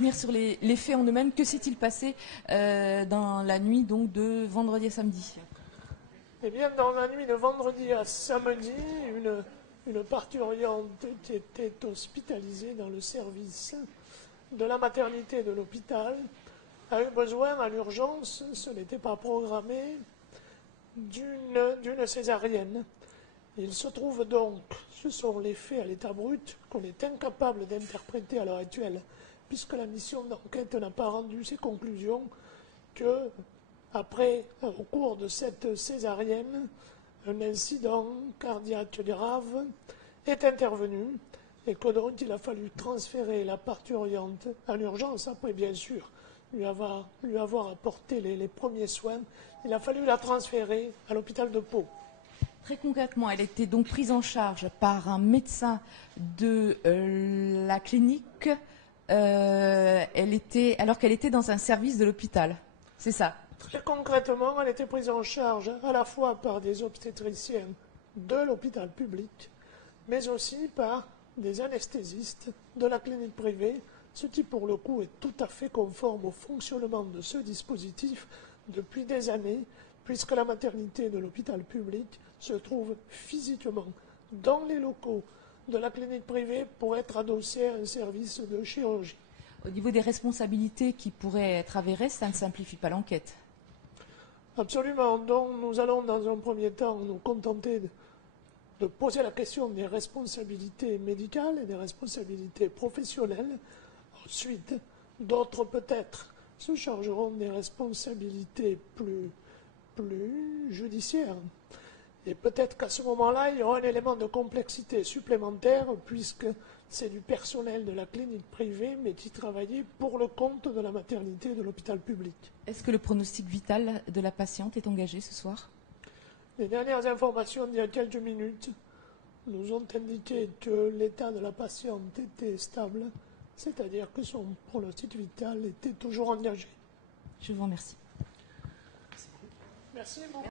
Revenir sur les faits en eux-mêmes, que s'est-il passé dans la nuit donc de vendredi à samedi? Eh bien, dans la nuit de vendredi à samedi, une parturiente qui était hospitalisée dans le service de la maternité de l'hôpital a eu besoin à l'urgence, ce n'était pas programmé, d'une césarienne. Il se trouve donc, ce sont les faits à l'état brut qu'on est incapable d'interpréter à l'heure actuelle, puisque la mission d'enquête n'a pas rendu ses conclusions, que, au cours de cette césarienne, un incident cardiaque grave est intervenu et que donc il a fallu transférer la parturiente à l'urgence, après bien sûr lui avoir apporté les premiers soins. Il a fallu la transférer à l'hôpital de Pau. Très concrètement, elle était donc prise en charge par un médecin de la clinique alors qu'elle était dans un service de l'hôpital. C'est ça? Très concrètement, elle était prise en charge à la fois par des obstétriciens de l'hôpital public, mais aussi par des anesthésistes de la clinique privée, ce qui pour le coup est tout à fait conforme au fonctionnement de ce dispositif depuis des années, puisque la maternité de l'hôpital public se trouve physiquement dans les locaux de la clinique privée pour être adossée à un service de chirurgie. Au niveau des responsabilités qui pourraient être avérées, ça ne simplifie pas l'enquête. Absolument. Donc nous allons dans un premier temps nous contenter de poser la question des responsabilités médicales et des responsabilités professionnelles. Ensuite, d'autres peut-être se chargeront des responsabilités plus judiciaires. Et peut-être qu'à ce moment-là, il y aura un élément de complexité supplémentaire, puisque c'est du personnel de la clinique privée, mais qui travaillait pour le compte de la maternité de l'hôpital public. Est-ce que le pronostic vital de la patiente est engagé ce soir? Les dernières informations d'il y a quelques minutes nous ont indiqué que l'état de la patiente était stable, c'est-à-dire que son pronostic vital était toujours engagé. Je vous remercie. Merci beaucoup.